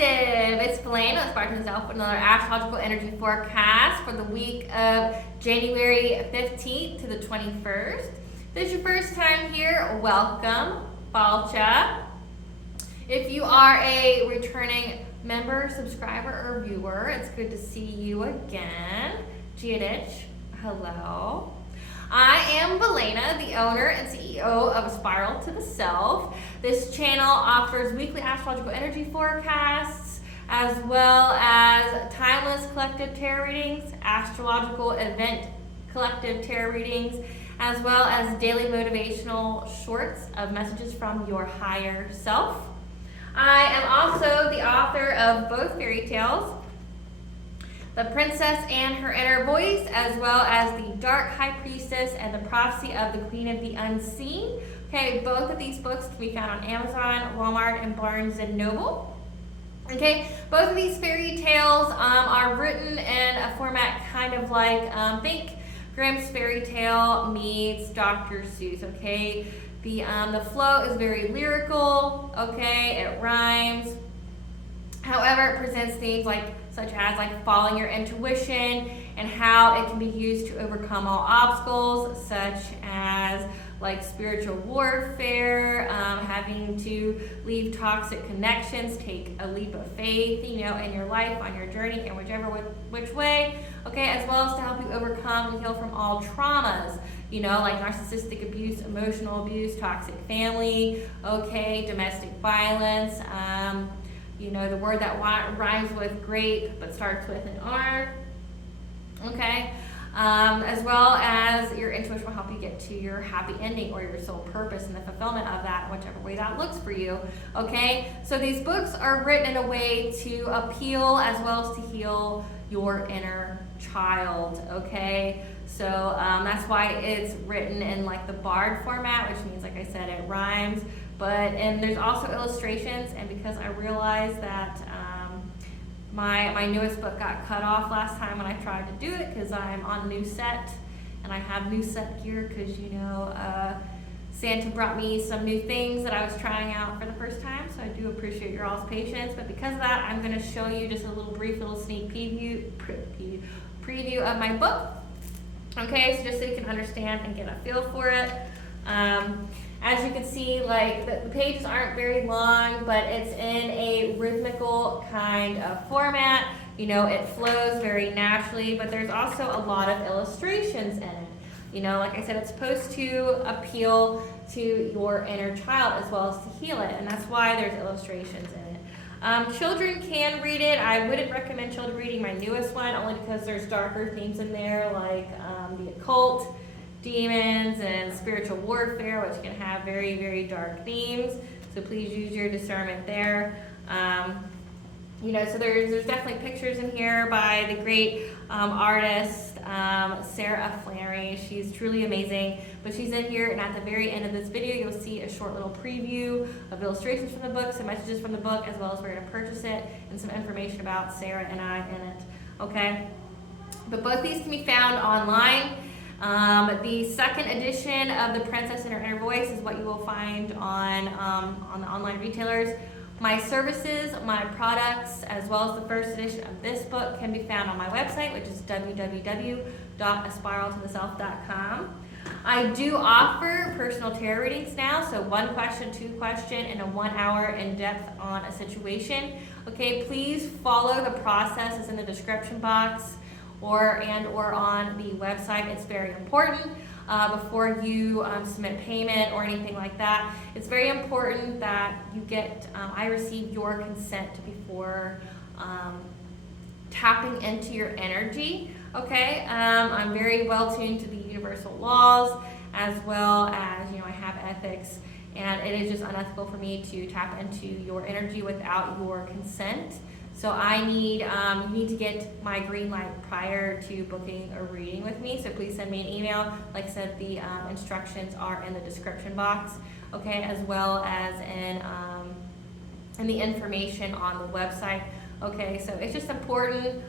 Collective. It's Llewellyns, aspiraltotheself, with another astrological energy forecast for the week of January 15th to the 21st. If this is your first time here, welcome, Balcha. If you are a returning member, subscriber, or viewer, it's good to see you again. Giadich, hello. I am Llewellyns, the owner and CEO of A Spiral to the Self. This channel offers weekly astrological energy forecasts, as well as timeless collective tarot readings, astrological event collective tarot readings, as well as daily motivational shorts of messages from your higher self. I am also the author of both fairy tales, The Princess and Her Inner Voice, as well as The Dark High Priestess and The Prophecy of the Queen of the Unseen. Okay, both of these books can be found on Amazon, Walmart, and Barnes & Noble. Okay, both of these fairy tales are written in a format kind of like, think Grimm's fairy tale meets Dr. Seuss, okay? The flow is very lyrical, okay? It rhymes. However, it presents themes such as following your intuition and how it can be used to overcome all obstacles, such as spiritual warfare, having to leave toxic connections, take a leap of faith, in your life, on your journey, in which way, okay, as well as to help you overcome and heal from all traumas, like narcissistic abuse, emotional abuse, toxic family, okay, domestic violence, the word that rhymes with grape but starts with an R, okay? As well as your intuition will help you get to your happy ending or your soul purpose and the fulfillment of that, whichever way that looks for you, okay? So these books are written in a way to appeal as well as to heal your inner child, okay? So that's why it's written in the bard format, which means, like I said, it rhymes. And there's also illustrations, and because I realized that my newest book got cut off last time when I tried to do it, because I'm on a new set, and I have new set gear because, Santa brought me some new things that I was trying out for the first time, so I do appreciate your all's patience. But because of that, I'm going to show you just a brief little sneak preview of my book. Okay, so just so you can understand and get a feel for it. As you can see, the pages aren't very long, but it's in a rhythmical kind of format. It flows very naturally, but there's also a lot of illustrations in it. Like I said, it's supposed to appeal to your inner child as well as to heal it, and that's why there's illustrations in it. Children can read it. I wouldn't recommend children reading my newest one, only because there's darker themes in there, like the occult, demons, and spiritual warfare, which can have very, very dark themes. So please use your discernment there. So there's definitely pictures in here by the great artist Sarah Flannery. She's truly amazing. But she's in here, and at the very end of this video, you'll see a short little preview of illustrations from the book, some messages from the book, as well as where to purchase it, and some information about Sarah and I in it. Okay? But both these can be found online. The second edition of The Princess and Her Inner Voice is what you will find on the online retailers. My services, my products, as well as the first edition of this book can be found on my website, which is www.aspiraltotheself.com. I do offer personal tarot readings now, so 1 question, 2 question, and a 1 hour in depth on a situation. Okay, please follow the process. It's in the description box or on the website. It's very important before you submit payment or anything like that. It's very important that you I receive your consent before tapping into your energy. Okay, I'm very well tuned to the universal laws, as well as I have ethics, and it is just unethical for me to tap into your energy without your consent. So I need to get my green light prior to booking a reading with me. So please send me an email. Like I said, the instructions are in the description box, okay, as well as in the information on the website. Okay, so it's just important,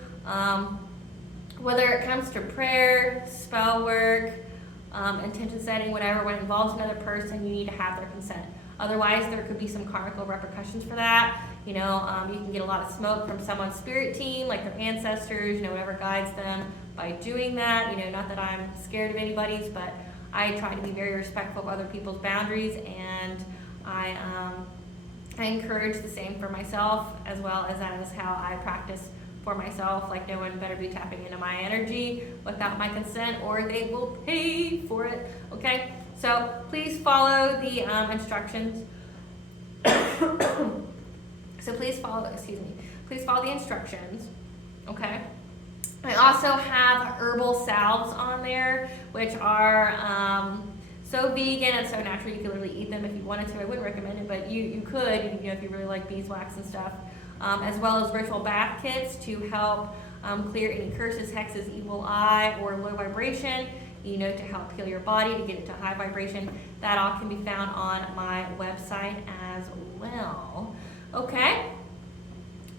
whether it comes to prayer, spell work, intention setting, whatever, when it involves another person, you need to have their consent. Otherwise, there could be some karmic repercussions for that. You know, you can get a lot of smoke from someone's spirit team, like their ancestors, you know, whatever guides them by doing that. You know, not that I'm scared of anybody's, but I try to be very respectful of other people's boundaries, and I encourage the same for myself, as well as that is how I practice for myself. Like, no one better be tapping into my energy without my consent, or they will pay for it. Okay, so please follow the instructions. So please follow the instructions. Okay. I also have herbal salves on there, which are so vegan and so natural. You could literally eat them if you wanted to. I wouldn't recommend it, but you could, you know, if you really like beeswax and stuff. As well as ritual bath kits to help clear any curses, hexes, evil eye, or low vibration, you know, to help heal your body, to get it to high vibration. That all can be found on my website as well. Okay?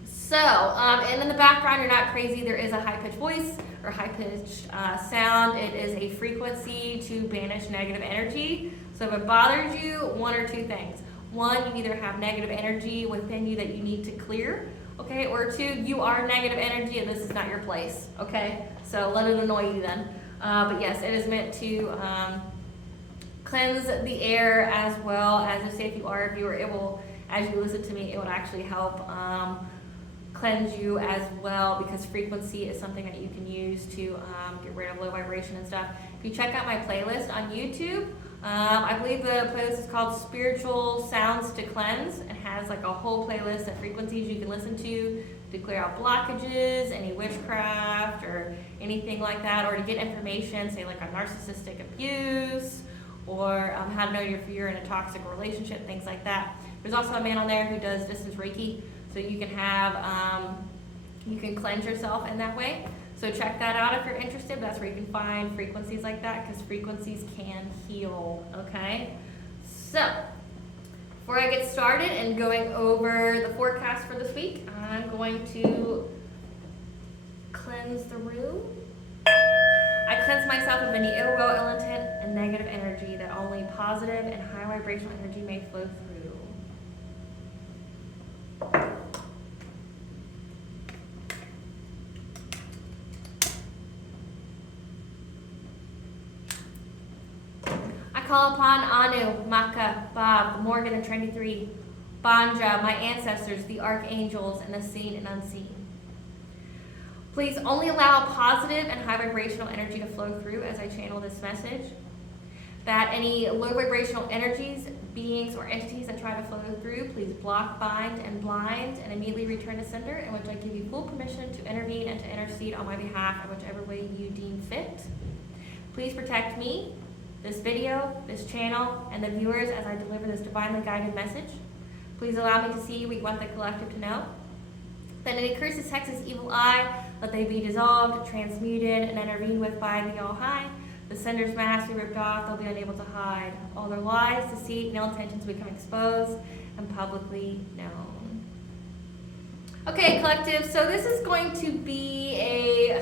So, and in the background, you're not crazy, there is a high-pitched voice or high-pitched sound. It is a frequency to banish negative energy. So if it bothers you, one or two things. One, you either have negative energy within you that you need to clear, okay? Or two, you are negative energy and this is not your place, okay? So let it annoy you then. But yes, it is meant to cleanse the air, as well as, say, if you are a viewer, it will, as you listen to me, it will actually help cleanse you as well, because frequency is something that you can use to get rid of low vibration and stuff. If you check out my playlist on YouTube, I believe the playlist is called Spiritual Sounds to Cleanse, and has like a whole playlist of frequencies you can listen to clear out blockages, any witchcraft or anything like that, or to get information, say like on narcissistic abuse, or how to know if you're in a toxic relationship, things like that. There's also a man on there who does distance Reiki, so you can have, you can cleanse yourself in that way. So check that out if you're interested. That's where you can find frequencies like that, because frequencies can heal, okay? So, before I get started and going over the forecast for this week, I'm going to cleanse the room. I cleanse myself of any ill will, ill intent, and negative energy, that only positive and high vibrational energy may flow through. Call upon Anu, Maka, Bob, Morgan, and Trinity 3, Banja, my ancestors, the archangels, and the seen and unseen. Please only allow positive and high vibrational energy to flow through as I channel this message. That any low vibrational energies, beings, or entities that try to flow through, please block, bind, and blind, and immediately return to sender, in which I give you full permission to intervene and to intercede on my behalf in whichever way you deem fit. Please protect me, this video, this channel, and the viewers as I deliver this divinely guided message. Please allow me to see what you want the collective to know. That any curses, hexes, evil eye, let they be dissolved, transmuted, and intervened with by the All High. The sender's mask be ripped off, they'll be unable to hide. All their lies, deceit, and ill intentions become exposed and publicly known. Okay, collective, so this is going to be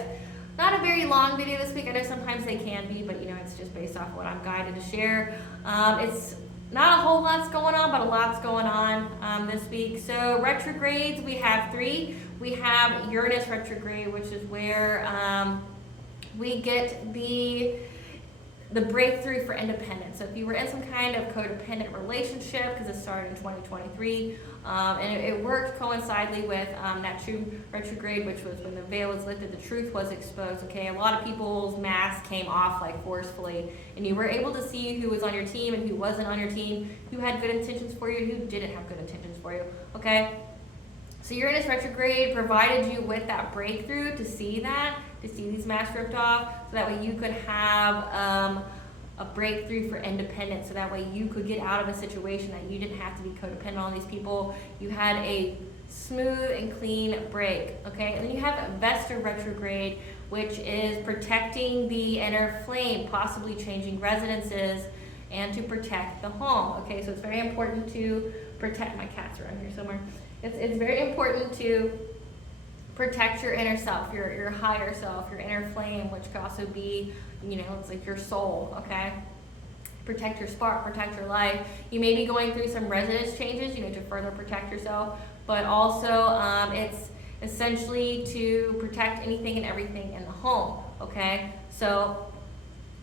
not a very long video this week. I know sometimes they can be, but you know, it's just based off what I'm guided to share. It's not a whole lot's going on, but a lot's going on this week. So retrogrades, we have 3. We have Uranus retrograde, which is where we get the breakthrough for independence. So if you were in some kind of codependent relationship, because it started in 2023, and it worked coincidentally with Neptune retrograde, which was when the veil was lifted, the truth was exposed, okay? A lot of people's masks came off like forcefully, and you were able to see who was on your team and who wasn't on your team, who had good intentions for you and who didn't have good intentions for you, okay? So Uranus retrograde provided you with that breakthrough to see that, to see these masks ripped off, so that way you could have a breakthrough for independence, so that way you could get out of a situation that you didn't have to be codependent on these people. You had a smooth and clean break, okay? And then you have Vesta retrograde, which is protecting the inner flame, possibly changing residences, and to protect the home, okay? So it's very important to protect, my cat's around here somewhere. It's very important to protect your inner self, your higher self, your inner flame, which could also be, you know, it's like your soul, okay? protect your spark, protect your life. You may be going through some residence changes, to further protect yourself, but also it's essentially to protect anything and everything in the home, okay? So,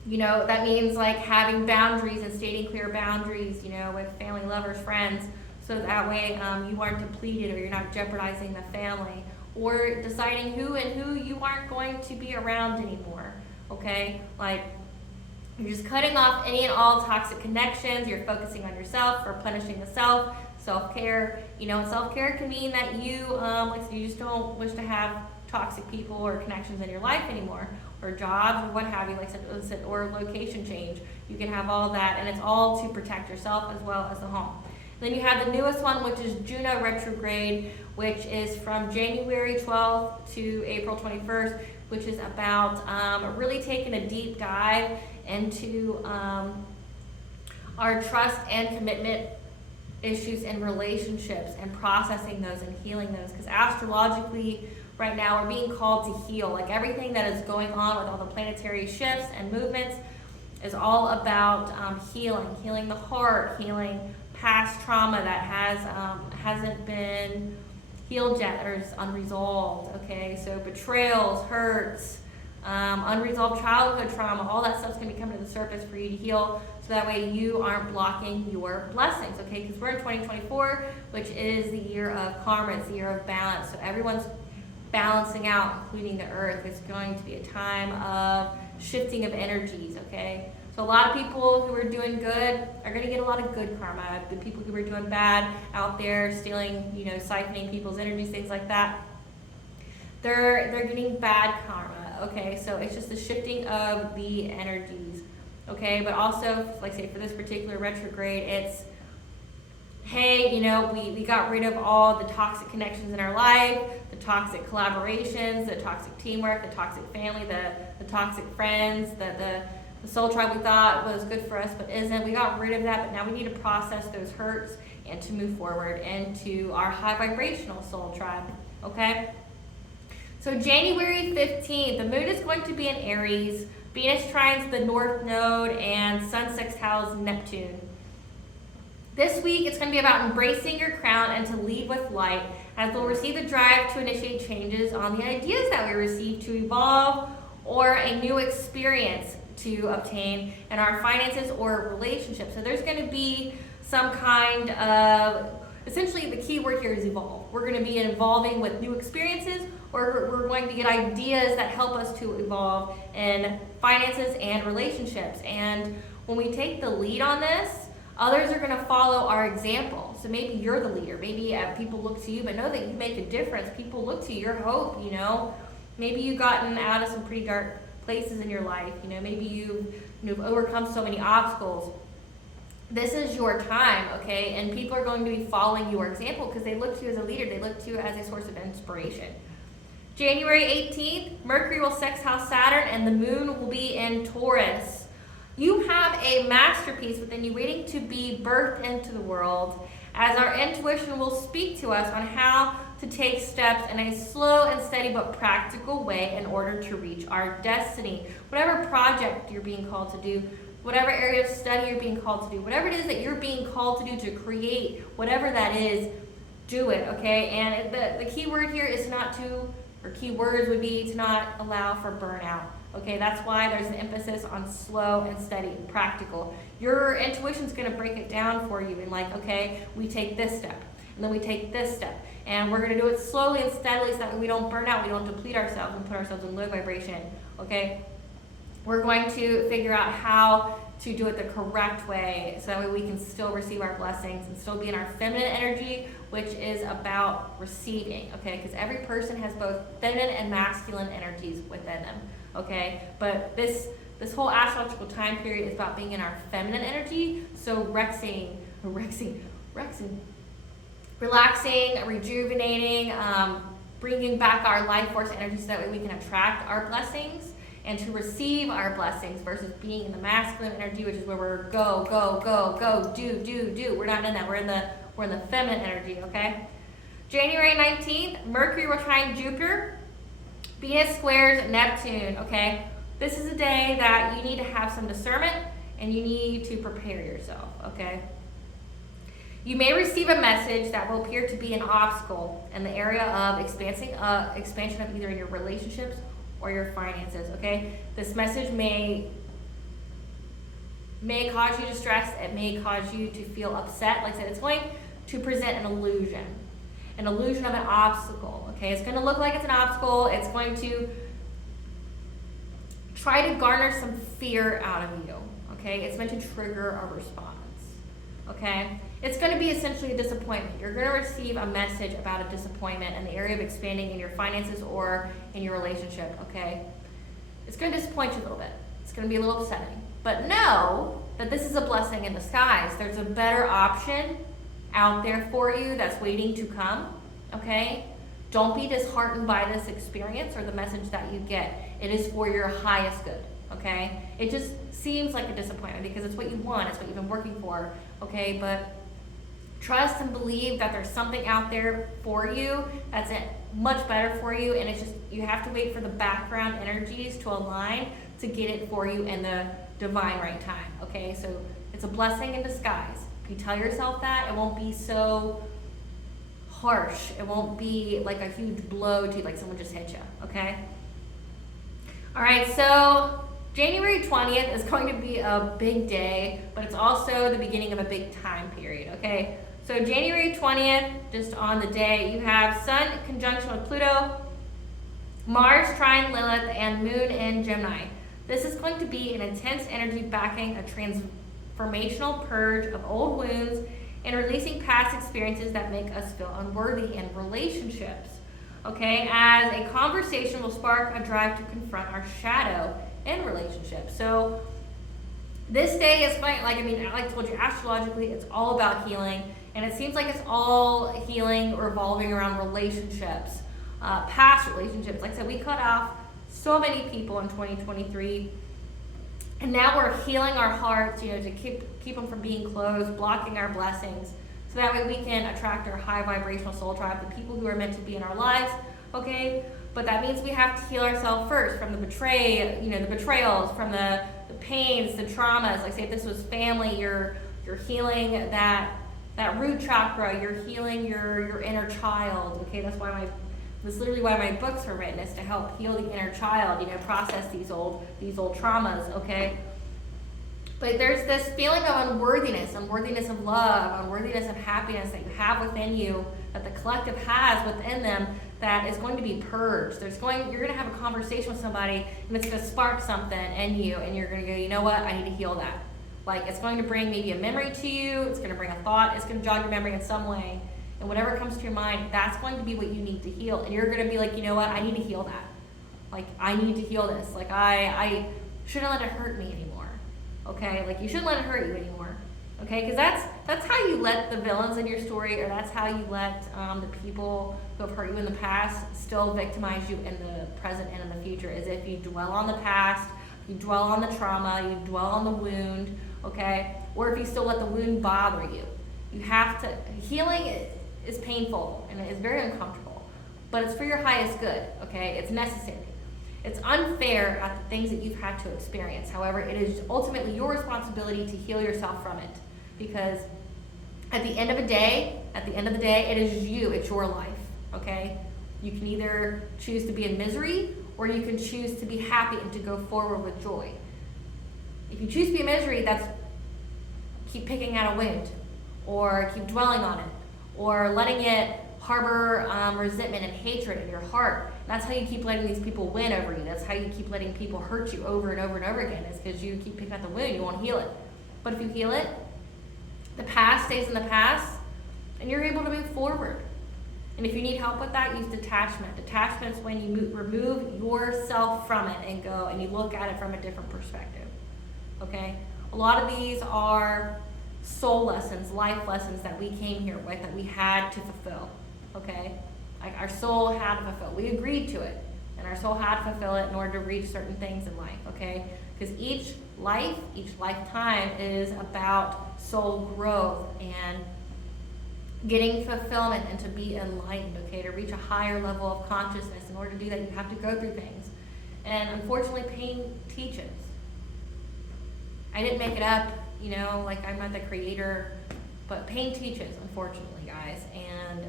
that means like having boundaries and stating clear boundaries, with family, lovers, friends, so that way you aren't depleted or you're not jeopardizing the family, or deciding who you aren't going to be around anymore, okay? Like, you're just cutting off any and all toxic connections. You're focusing on yourself, replenishing the self, self-care. And self-care can mean that you you just don't wish to have toxic people or connections in your life anymore, or jobs or what have you, or location change. You can have all that, and it's all to protect yourself as well as the home. Then you have the newest one, which is Juno retrograde, which is from January 12th to April 21st, which is about really taking a deep dive into our trust and commitment issues in relationships and processing those and healing those. Because astrologically, right now, we're being called to heal. Like, everything that is going on with all the planetary shifts and movements is all about healing the heart, healing past trauma that hasn't been healed yet or is unresolved, okay? So betrayals, hurts, unresolved childhood trauma, all that stuff's going to be coming to the surface for you to heal, so that way you aren't blocking your blessings, okay? Because we're in 2024, which is the year of karma, it's the year of balance. So everyone's balancing out, including the earth. It's going to be a time of shifting of energies, okay? So a lot of people who are doing good are going to get a lot of good karma. The people who are doing bad out there, stealing, siphoning people's energies, things like that, they're getting bad karma, okay? So it's just the shifting of the energies, okay? But also, like say for this particular retrograde, it's, hey, we got rid of all the toxic connections in our life, the toxic collaborations, the toxic teamwork, the toxic family, the toxic friends, the soul tribe we thought was good for us but isn't. We got rid of that, but now we need to process those hurts and to move forward into our high vibrational soul tribe, okay? So January 15th, the moon is going to be in Aries, Venus trines the North Node, and Sun sextiles Neptune. This week, it's going to be about embracing your crown and to lead with light, as we'll receive a drive to initiate changes on the ideas that we receive to evolve, or a new experience to obtain in our finances or relationships. So there's going to be some kind of, essentially the key word here is evolve. We're going to be evolving with new experiences, or we're going to get ideas that help us to evolve in finances and relationships. And when we take the lead on this, others are going to follow our example. So maybe you're the leader. Maybe people look to you, but know that you make a difference. People look to your hope, Maybe you've gotten out of some pretty dark places in your life. Maybe you've overcome so many obstacles. This is your time, okay? And people are going to be following your example because they look to you as a leader. They look to you as a source of inspiration. January 18th, Mercury will sextile Saturn and the moon will be in Taurus. You have a masterpiece within you waiting to be birthed into the world, as our intuition will speak to us on how to take steps in a slow and steady but practical way in order to reach our destiny. Whatever project you're being called to do, whatever area of study you're being called to do, whatever it is that you're being called to do, to create, whatever that is, do it, okay? And the key word here is not to, or key words would be to not allow for burnout. Okay, that's why there's an emphasis on slow and steady and practical. Your intuition's going to break it down for you and okay, we take this step, and then we take this step. And we're going to do it slowly and steadily so that we don't burn out, we don't deplete ourselves and put ourselves in low vibration, okay? We're going to figure out how to do it the correct way so that way we can still receive our blessings and still be in our feminine energy, which is about receiving, okay? Because every person has both feminine and masculine energies within them, okay? But this whole astrological time period is about being in our feminine energy, so relaxing, rejuvenating, bringing back our life force energy so that way we can attract our blessings and to receive our blessings, versus being in the masculine energy, which is where we're go, do. We're not in that. We're in the feminine energy, okay? January 19th, Mercury will trine Jupiter, Venus squares Neptune, okay? This is a day that you need to have some discernment and you need to prepare yourself, okay? You may receive a message that will appear to be an obstacle in the area of expansion of either your relationships or your finances, okay? This message may cause you distress. It may cause you to feel upset. Like I said, it's going to present an illusion of an obstacle, okay? It's going to look like it's an obstacle. It's going to try to garner some fear out of you, okay? It's meant to trigger a response, okay? It's going to be essentially a disappointment. You're going to receive a message about a disappointment in the area of expanding in your finances or in your relationship, okay? It's going to disappoint you a little bit. It's going to be a little upsetting. But know that this is a blessing in disguise. There's a better option out there for you that's waiting to come, okay? Don't be disheartened by this experience or the message that you get. It is for your highest good, okay? It just seems like a disappointment because it's what you want. It's what you've been working for, okay? But trust and believe that there's something out there for you that's much better for you, and it's just you have to wait for the background energies to align to get it for you in the divine right time, okay? So it's a blessing in disguise. If you tell yourself that, it won't be so harsh. It won't be like a huge blow to you, like someone just hit you, okay? All right, so January 20th is going to be a big day, but it's also the beginning of a big time period, okay? So January 20th, just on the day, you have Sun conjunction with Pluto, Mars trine Lilith, and Moon in Gemini. This is going to be an intense energy backing a transformational purge of old wounds and releasing past experiences that make us feel unworthy in relationships, okay? As a conversation will spark a drive to confront our shadow in relationships. So this day is like I told you, astrologically, it's all about healing, and it seems like it's all healing revolving around relationships, past relationships. Like I said, we cut off so many people in 2023, and now we're healing our hearts, to keep them from being closed, blocking our blessings, so that way we can attract our high vibrational soul tribe, the people who are meant to be in our lives, okay? But that means we have to heal ourselves first from the betrayals, from the pains, the traumas. Like say if this was family, you're healing that root chakra, you're healing your inner child, okay? That's literally why my books are written, is to help heal the inner child, process these old traumas, okay? But there's this feeling of unworthiness of love, unworthiness of happiness that you have within you, that the collective has within them, that is going to be purged. You're going to have a conversation with somebody, and it's going to spark something in you, and you're going to go, you know what, I need to heal that. Like, it's going to bring maybe a memory to you, it's going to bring a thought, it's going to jog your memory in some way, and whatever comes to your mind, that's going to be what you need to heal. And you're going to be like, you know what, I need to heal that. Like, I need to heal this. Like, I shouldn't let it hurt me anymore, okay? Like, you shouldn't let it hurt you anymore, okay? Because that's how you let the villains in your story, or that's how you let the people who have hurt you in the past still victimize you in the present and in the future, is if you dwell on the past, you dwell on the trauma, you dwell on the wound, okay? Or if you still let the wound bother you. You have to, healing is painful and it is very uncomfortable, but it's for your highest good, okay? It's necessary. It's unfair at the things that you've had to experience. However, it is ultimately your responsibility to heal yourself from it, because at the end of the day, it is you, it's your life, okay? You can either choose to be in misery, or you can choose to be happy and to go forward with joy. If you choose to be in misery, that's keep picking at a wound, or keep dwelling on it, or letting it harbor resentment and hatred in your heart. That's how you keep letting these people win over you. That's how you keep letting people hurt you over and over and over again, is because you keep picking at the wound. You won't heal it. But if you heal it, the past stays in the past, and you're able to move forward. And if you need help with that, use detachment. Detachment is when you remove yourself from it and go and you look at it from a different perspective, okay? A lot of these are soul lessons, life lessons that we came here with, that we had to fulfill, okay? Like our soul had to fulfill. We agreed to it, and our soul had to fulfill it in order to reach certain things in life, okay? Because each lifetime is about soul growth and getting fulfillment and to be enlightened, okay? To reach a higher level of consciousness. In order to do that, you have to go through things. And unfortunately, pain teaches. I didn't make it up, you know, like I'm not the creator, but pain teaches, unfortunately, guys. And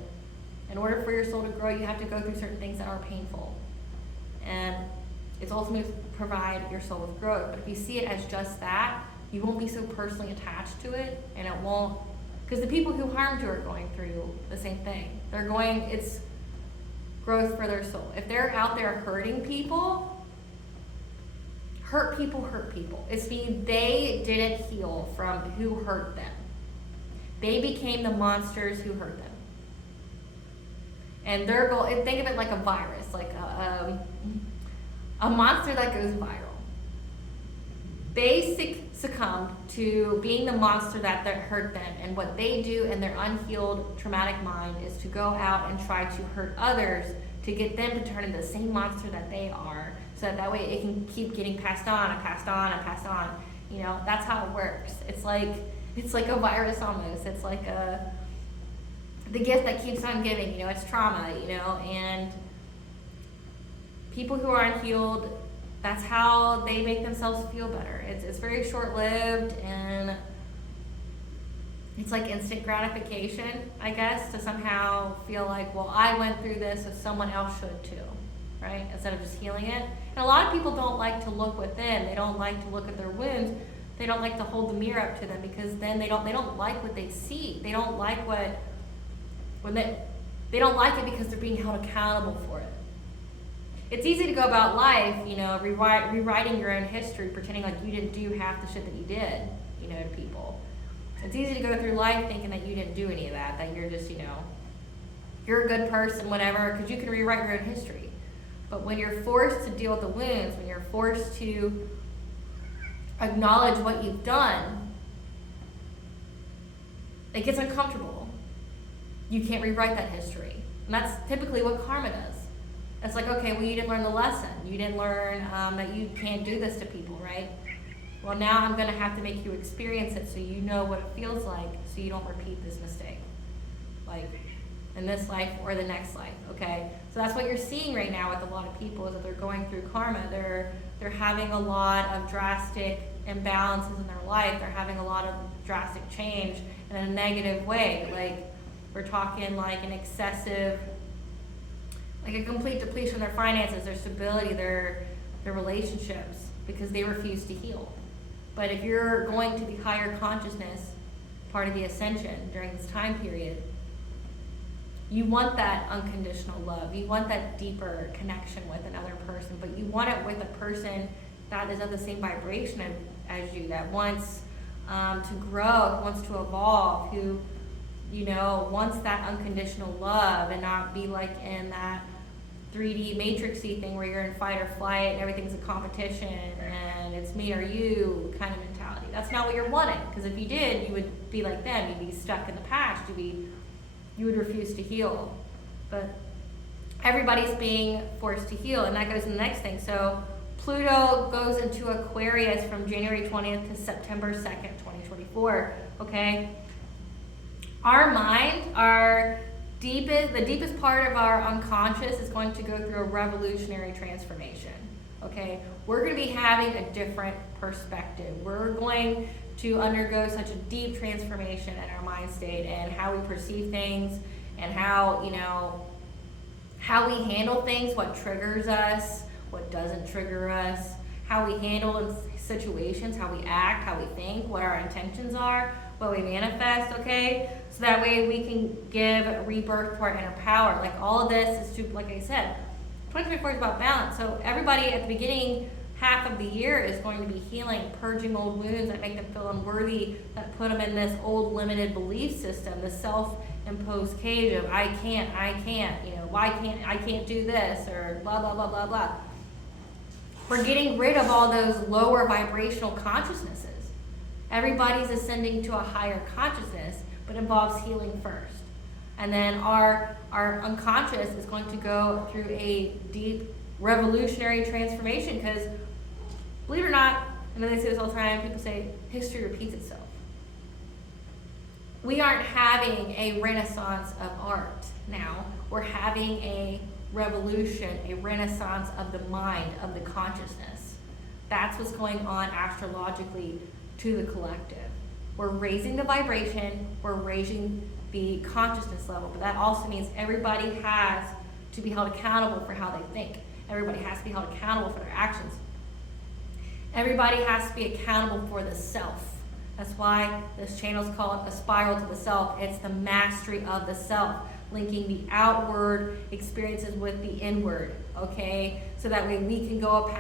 in order for your soul to grow, you have to go through certain things that are painful. And it's ultimately to provide your soul with growth. But if you see it as just that, you won't be so personally attached to it, and it won't, because the people who harmed you are going through the same thing. It's growth for their soul. If they're out there hurting people, hurt people. It's mean they didn't heal from who hurt them. They became the monsters who hurt them. And their goal, think of it like a virus, like a monster that goes viral. They succumbed to being the monster that hurt them, and what they do in their unhealed traumatic mind is to go out and try to hurt others to get them to turn into the same monster that they are, so that way it can keep getting passed on and passed on and passed on. You know, that's how it works. It's like a virus almost. It's like the gift that keeps on giving. You know, it's trauma. You know, and people who are unhealed, that's how they make themselves feel better. It's very short-lived, and it's like instant gratification, I guess, to somehow feel like, well, I went through this, so someone else should too, right? Instead of just healing it. And a lot of people don't like to look within. They don't like to look at their wounds. They don't like to hold the mirror up to them, because then they don't like what they see. They don't like they don't like it because they're being held accountable for it. It's easy to go about life, you know, rewriting your own history, pretending like you didn't do half the shit that you did, you know, to people. It's easy to go through life thinking that you didn't do any of that you're just, you know, you're a good person, whatever, because you can rewrite your own history. But when you're forced to deal with the wounds, when you're forced to acknowledge what you've done, it gets uncomfortable. You can't rewrite that history. And that's typically what karma does. It's like, okay, well, you didn't learn the lesson. You didn't learn that you can't do this to people, right? Well, now I'm going to have to make you experience it so you know what it feels like, so you don't repeat this mistake, like in this life or the next life, okay? So that's what you're seeing right now with a lot of people, is that they're going through karma. They're having a lot of drastic imbalances in their life. They're having a lot of drastic change in a negative way. Like, we're talking like an excessive, like a complete depletion of their finances, their stability, their relationships, because they refuse to heal. But if you're going to the higher consciousness part of the ascension during this time period, you want that unconditional love. You want that deeper connection with another person, but you want it with a person that is of the same vibration as you, that wants to grow, wants to evolve, who, you know, wants that unconditional love, and not be like in that 3D matrixy thing where you're in fight or flight and everything's a competition and it's me or you kind of mentality. That's not what you're wanting, because if you did, you would be like them. You'd be stuck in the past. You would refuse to heal. But everybody's being forced to heal, and that goes to the next thing. So Pluto goes into Aquarius from January 20th to September 2nd, 2024, okay? Our mind, the deepest part of our unconscious is going to go through a revolutionary transformation, okay? We're going to be having a different perspective. We're going to undergo such a deep transformation in our mind state and how we perceive things, and how, you know, how we handle things, what triggers us, what doesn't trigger us, how we handle situations, how we act, how we think, what our intentions are, what we manifest, okay? So that way we can give rebirth to our inner power. Like, all of this is to, like I said, 2024 is about balance. So everybody at the beginning half of the year is going to be healing, purging old wounds that make them feel unworthy, that put them in this old limited belief system, the self-imposed cage of I can't, you know, why can't I can't do this, or blah, blah, blah, blah, blah. We're getting rid of all those lower vibrational consciousnesses. Everybody's ascending to a higher consciousness, but it involves healing first. And then our unconscious is going to go through a deep revolutionary transformation, because believe it or not, I know they say this all the time, people say history repeats itself. We aren't having a renaissance of art now. We're having a revolution, a renaissance of the mind, of the consciousness. That's what's going on astrologically to the collective. We're raising the vibration, we're raising the consciousness level, but that also means everybody has to be held accountable for how they think. Everybody has to be held accountable for their actions. Everybody has to be accountable for the self. That's why this channel is called A Spiral to the Self. It's the mastery of the self, linking the outward experiences with the inward, okay? So that way we can go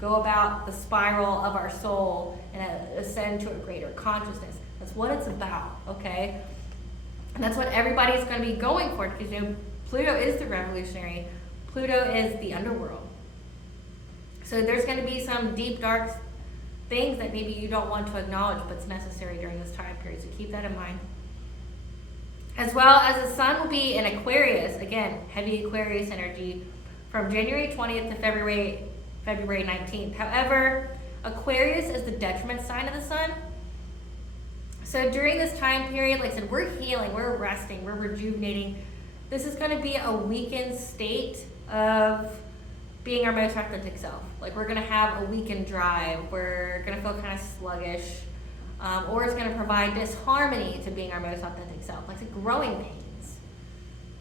about the spiral of our soul and ascend to a greater consciousness. That's what it's about, okay? And that's what everybody's going to be going for, because Pluto is the revolutionary. Pluto is the underworld. So there's going to be some deep, dark things that maybe you don't want to acknowledge, but it's necessary during this time period, so keep that in mind. As well as the sun will be in Aquarius, again, heavy Aquarius energy, from January 20th to February 19th. However, Aquarius is the detriment sign of the sun. So during this time period, like I said, we're healing, we're resting, we're rejuvenating. This is going to be a weakened state of being our most authentic self. Like, we're going to have a weakened drive, we're going to feel kind of sluggish, or it's going to provide disharmony to being our most authentic self. Like, it's growing pains.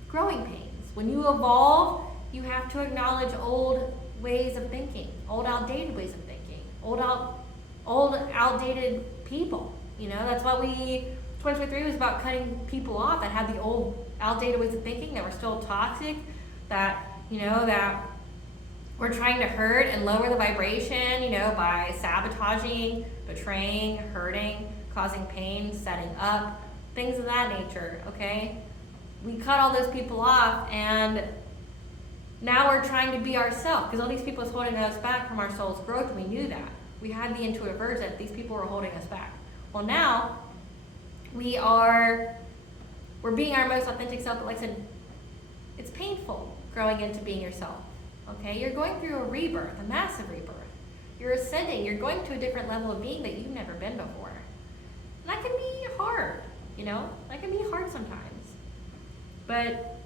Growing pains. When you evolve, you have to acknowledge old ways of thinking, old outdated ways of thinking, old outdated people. That's why 2023 was about cutting people off that had the old outdated ways of thinking, that were still toxic, that we're trying to hurt and lower the vibration, by sabotaging, betraying, hurting, causing pain, setting up, things of that nature, okay? We cut all those people off, and now we're trying to be ourselves, because all these people is holding us back from our soul's growth, and we knew that. We had the intuitive urge that these people were holding us back. Well, now we're being our most authentic self, but like I said, it's painful growing into being yourself. Okay, you're going through a rebirth, a massive rebirth. You're ascending, you're going to a different level of being that you've never been before. And that can be hard, that can be hard sometimes. But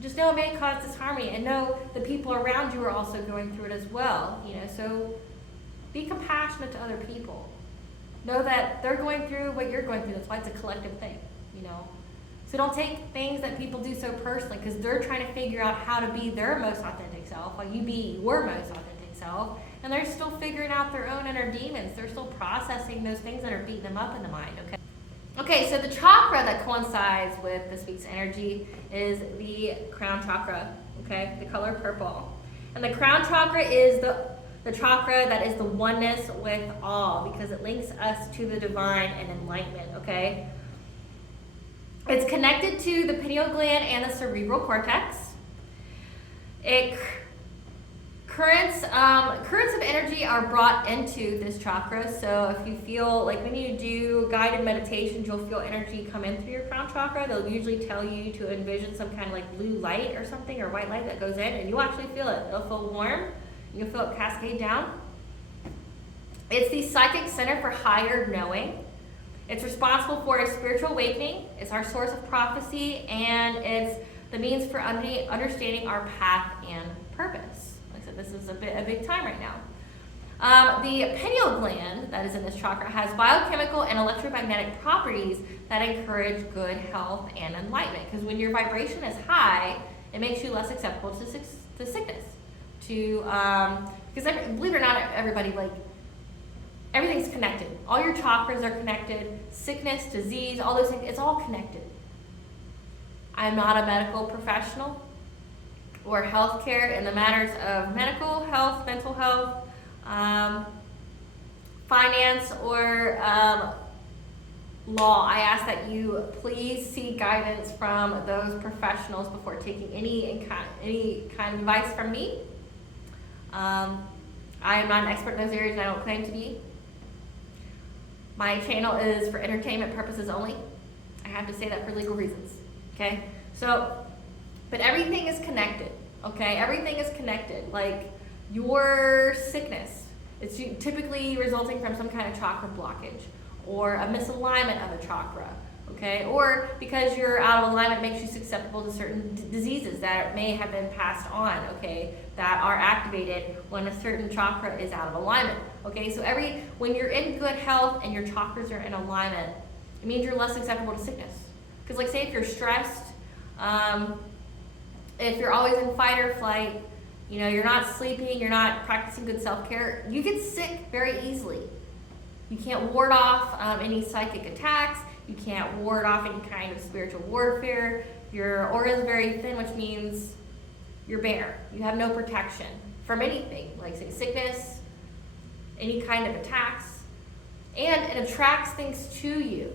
just know it may cause disharmony, and know the people around you are also going through it as well, so be compassionate to other people. Know that they're going through what you're going through. That's why it's a collective thing, So don't take things that people do so personally, because they're trying to figure out how to be their most authentic self while you be your most authentic self. And they're still figuring out their own inner demons. They're still processing those things that are beating them up in the mind, okay? Okay, so the chakra that coincides with this week's energy is the crown chakra, okay? The color purple. And the crown chakra is the chakra that is the oneness with all, because it links us to the divine and enlightenment, okay? It's connected to the pineal gland and the cerebral cortex. Currents of energy are brought into this chakra. So if you feel like when you do guided meditations, you'll feel energy come in through your crown chakra. They'll usually tell you to envision some kind of like blue light or something, or white light that goes in, and you'll actually feel it. It'll feel warm. You'll feel it cascade down. It's the psychic center for higher knowing. It's responsible for a spiritual awakening. It's our source of prophecy, and it's the means for understanding our path and purpose. Like I said, this is a big time right now. The pineal gland that is in this chakra has biochemical and electromagnetic properties that encourage good health and enlightenment. Because when your vibration is high, it makes you less acceptable to sickness. Because believe it or not, everybody, everything's connected. All your chakras are connected. Sickness, disease, all those things, it's all connected. I'm not a medical professional or healthcare in the matters of medical health, mental health, finance, or law. I ask that you please seek guidance from those professionals before taking any kind of advice from me. I am not an expert in those areas, and I don't claim to be. My channel is for entertainment purposes only. I have to say that for legal reasons, okay? But everything is connected, okay? Everything is connected. Like your sickness, it's typically resulting from some kind of chakra blockage or a misalignment of a chakra, okay? Or because you're out of alignment makes you susceptible to certain diseases that may have been passed on, okay, that are activated when a certain chakra is out of alignment, okay? So when you're in good health and your chakras are in alignment, it means you're less susceptible to sickness. Because like say if you're stressed, if you're always in fight or flight, you're not sleeping, you're not practicing good self-care, you get sick very easily. You can't ward off any psychic attacks. You can't ward off any kind of spiritual warfare. Your aura is very thin, which means you're bare. You have no protection from anything, like say sickness, any kind of attacks. And it attracts things to you.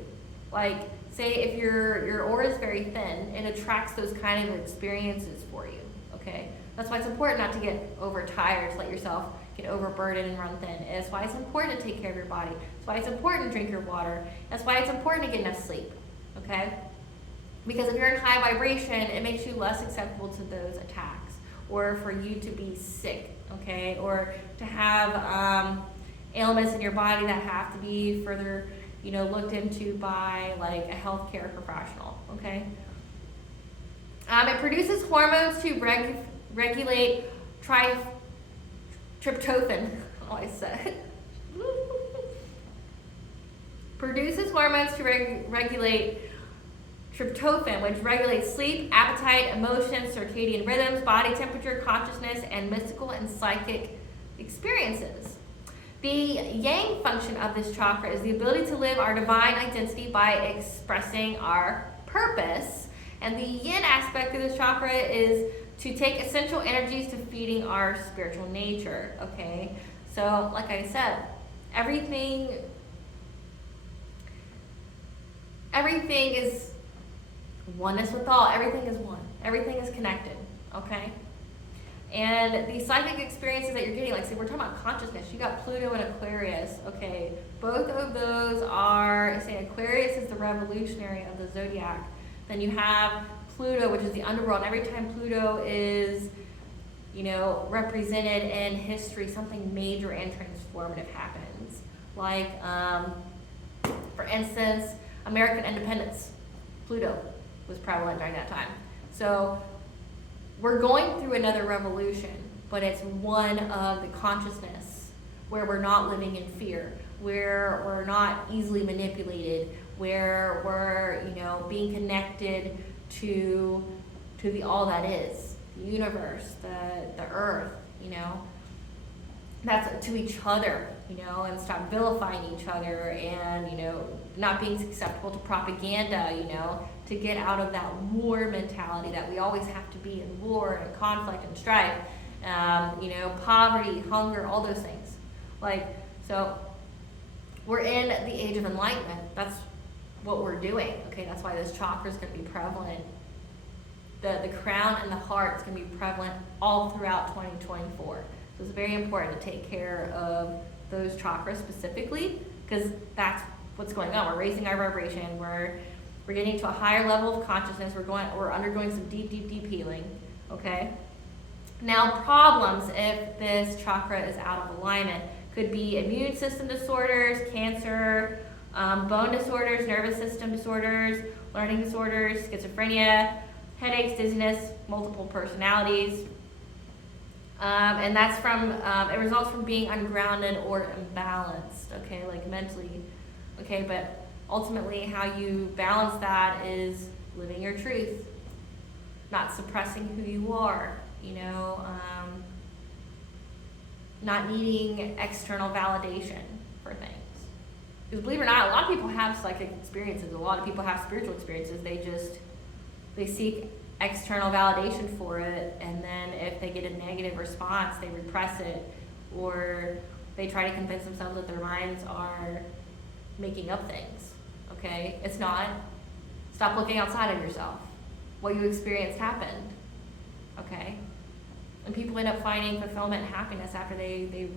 Like say if your aura is very thin, it attracts those kind of experiences for you, okay? That's why it's important not to get overtired, to let yourself get overburdened and run thin. That's why it's important to take care of your body. That's why it's important to drink your water. That's why it's important to get enough sleep, okay? Because if you're in high vibration, it makes you less susceptible to those attacks, or for you to be sick, okay? Or to have ailments in your body that have to be further, looked into by like a healthcare professional, okay? It produces hormones to regulate tryptophan. Oh, I said. Produces hormones to regulate tryptophan, which regulates sleep, appetite, emotions, circadian rhythms, body temperature, consciousness, and mystical and psychic experiences. The yang function of this chakra is the ability to live our divine identity by expressing our purpose. And the yin aspect of this chakra is to take essential energies to feeding our spiritual nature, okay? So, like I said, everything is oneness with all. Everything is one. Everything is connected, okay? And the psychic experiences that you're getting, like say we're talking about consciousness, you got Pluto and Aquarius, okay? Both of those are, say Aquarius is the revolutionary of the zodiac. Then you have Pluto, which is the underworld. Every time Pluto is, represented in history, something major and transformative happens. Like, for instance, American independence. Pluto was prevalent during that time. So we're going through another revolution, but it's one of the consciousness where we're not living in fear, where we're not easily manipulated, where we're, being connected to the all that is, the universe, the earth, that's to each other, and stop vilifying each other and, not being susceptible to propaganda, to get out of that war mentality that we always have to be in war and conflict and strife, poverty, hunger, all those things. So we're in the age of enlightenment. That's what we're doing, okay? That's why this chakra is going to be prevalent. The crown and the heart is going to be prevalent all throughout 2024. So it's very important to take care of those chakras specifically, because that's what's going on. We're raising our vibration. We're getting to a higher level of consciousness. We're undergoing some deep healing, okay? Now, problems if this chakra is out of alignment could be immune system disorders, cancer, bone disorders, nervous system disorders, learning disorders, schizophrenia, headaches, dizziness, multiple personalities. And that's from, it results from being ungrounded or imbalanced, okay, like mentally, okay, but ultimately how you balance that is living your truth, not suppressing who you are, not needing external validation for things. Because believe it or not, a lot of people have psychic experiences, a lot of people have spiritual experiences, they seek external validation for it, and then if they get a negative response, they repress it, or they try to convince themselves that their minds are making up things, okay? It's not. Stop looking outside of yourself. What you experienced happened, okay? And people end up finding fulfillment and happiness after they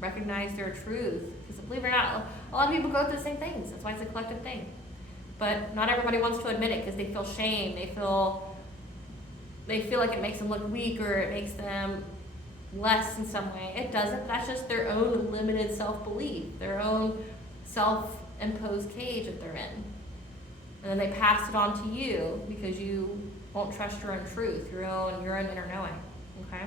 recognize their truth. Because believe it or not, a lot of people go through the same things. That's why it's a collective thing. But not everybody wants to admit it because they feel shame. They feel like it makes them look weak, or it makes them less in some way. It doesn't. That's just their own limited self-belief, their own self-imposed cage that they're in. And then they pass it on to you because you won't trust your own truth, your own inner knowing, okay?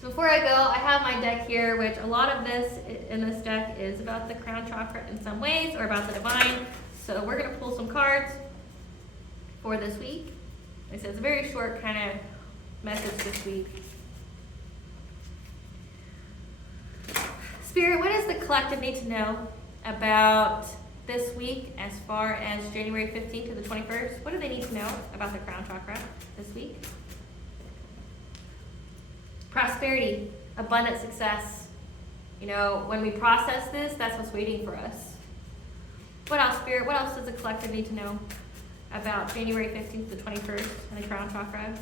So before I go, I have my deck here, which a lot of this in this deck is about the crown chakra in some ways, or about the divine. So we're going to pull some cards for this week. Like I said, it's a very short kind of message this week. Spirit, what does the collective need to know about this week as far as January 15th to the 21st? What do they need to know about the crown chakra this week? Prosperity, abundant success. You know, when we process this, that's what's waiting for us. What else, Spirit? What else does the collective need to know about January 15th to the 21st and the crown chakra?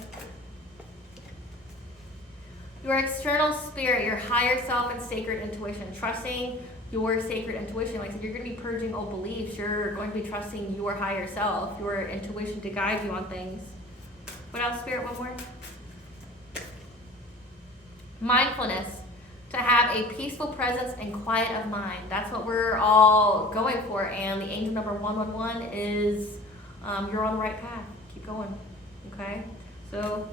Your external spirit, your higher self and sacred intuition. Trusting your sacred intuition. Like I said, you're going to be purging old beliefs. You're going to be trusting your higher self, your intuition to guide you on things. What else, Spirit? One more. Mindfulness. To have a peaceful presence and quiet of mind. That's what we're all going for. And the angel number 111 is you're on the right path. Keep going. Okay? So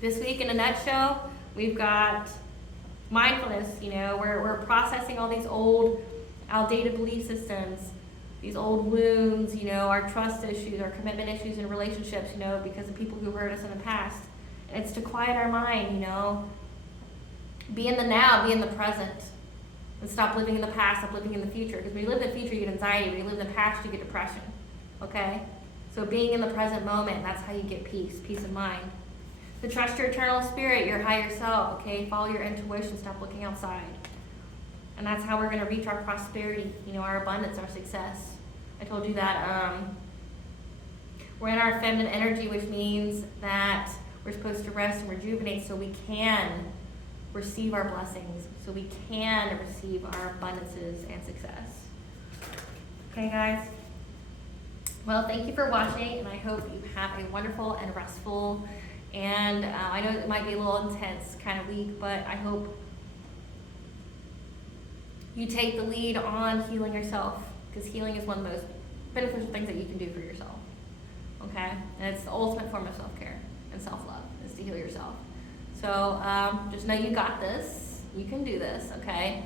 this week in a nutshell, we've got mindfulness. You know, we're processing all these old, outdated belief systems, these old wounds, you know, our trust issues, our commitment issues in relationships, you know, because of people who hurt us in the past. And it's to quiet our mind, you know. Be in the now, be in the present. And stop living in the past, stop living in the future. Because when you live in the future, you get anxiety. When you live in the past, you get depression. Okay? So being in the present moment, that's how you get peace of mind. To trust your eternal spirit, your higher self, okay? Follow your intuition, stop looking outside. And that's how we're going to reach our prosperity, you know, our abundance, our success. I told you that we're in our feminine energy, which means that we're supposed to rest and rejuvenate so we can receive our blessings, so we can receive our abundances and success. Okay, guys? Well, thank you for watching, and I hope you have a wonderful and restful, and I know it might be a little intense kind of week, but I hope you take the lead on healing yourself, because healing is one of the most beneficial things that you can do for yourself. Okay? And it's the ultimate form of self-care and self-love, is to heal yourself. So just know you got this. You can do this, okay?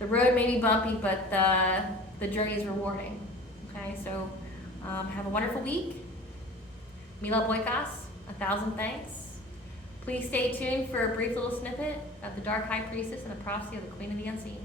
The road may be bumpy, but the journey is rewarding, okay? So have a wonderful week. Mila Boykas, 1,000 thanks. Please stay tuned for a brief little snippet of the Dark High Priestess and the prophecy of the Queen of the Unseen.